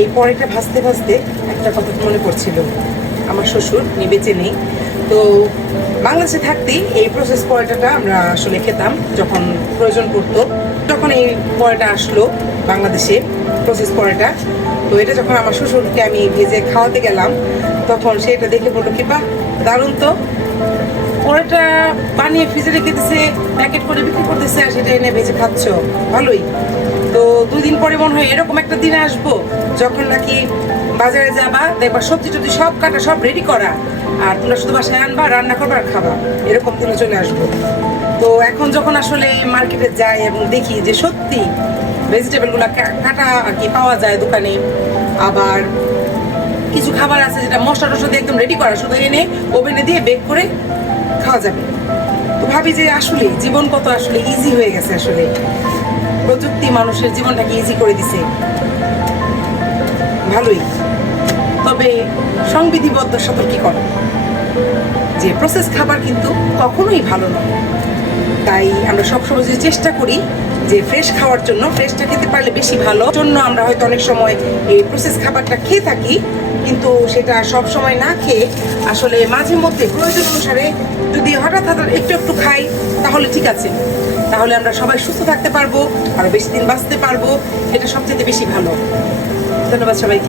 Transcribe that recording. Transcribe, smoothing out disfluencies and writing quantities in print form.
এই পরোটা ভাজতে ভাজতে একটা কথা মনে পড়ছিল। আমার শ্বশুর বেঁচে নেই, তো বাংলাদেশে থাকতেই এই প্রসেস পরোটাটা আমরা আসলে খেতাম যখন প্রয়োজন পড়তো। যখন এই পরোটা আসলো বাংলাদেশে, প্রসেস পরোটা, তো এটা যখন আমার শ্বশুরকে আমি ভেজে খাওয়াতে গেলাম, তখন সে এটা দেখে বললো কি বাহ, দারুণ তো, পরোটা বানিয়ে ফ্রিজে রেখে দিচ্ছে, প্যাকেট করে বিক্রি করতেছে, আর সেটা এনে ভেজে খাচ্ছ, ভালোই। তো 2 দিন পরে মনে হয় এরকম একটা দিন আসবো যখন নাকি বাজারে যাবা, দেখবা সবজি টবজি সব কাটা, সব রেডি করা, আর তোমরা শুধু বাসায় আনবা, রান্না করবা আর খাবা, এরকম দিনে চলে আসবো। তো এখন যখন আসলে মার্কেটে যাই এবং দেখি যে সত্যি ভেজিটেবলগুলো কাটা আর কি পাওয়া যায় দোকানে, আবার কিছু খাবার আছে যেটা মশলা টশলা দিয়ে একদম রেডি করা, শুধু এনে ওভেনে দিয়ে বেক করে খাওয়া যাবে। তো ভাবি যে আসলে জীবন কত আসলে ইজি হয়ে গেছে, আসলে প্রযুক্তি মানুষের জীবনটাকে ইজি করে দিছে, ভালোই। তবে সংবিধিবদ্ধ সতর্কীকরণ যে প্রসেস খাবার কিন্তু কখনোই ভালো নয়। তাই আমরা সবসময় যদি চেষ্টা করি যে ফ্রেশ খাওয়ার জন্য, ফ্রেশটা খেতে পারলে বেশি ভালো জন্য আমরা হয়তো অনেক সময় এই প্রসেস খাবারটা খেয়ে থাকি, কিন্তু সেটা সব সময় না খেয়ে আসলে মাঝে মধ্যে প্রয়োজন অনুসারে যদি হঠাৎ হঠাৎ একটু একটু খাই তাহলে ঠিক আছে, তাহলে আমরা সবাই সুস্থ থাকতে পারবো, আরো বেশি দিন বাঁচতে পারবো, এটা সবচেয়ে বেশি ভালো। ধন্যবাদ সবাইকে।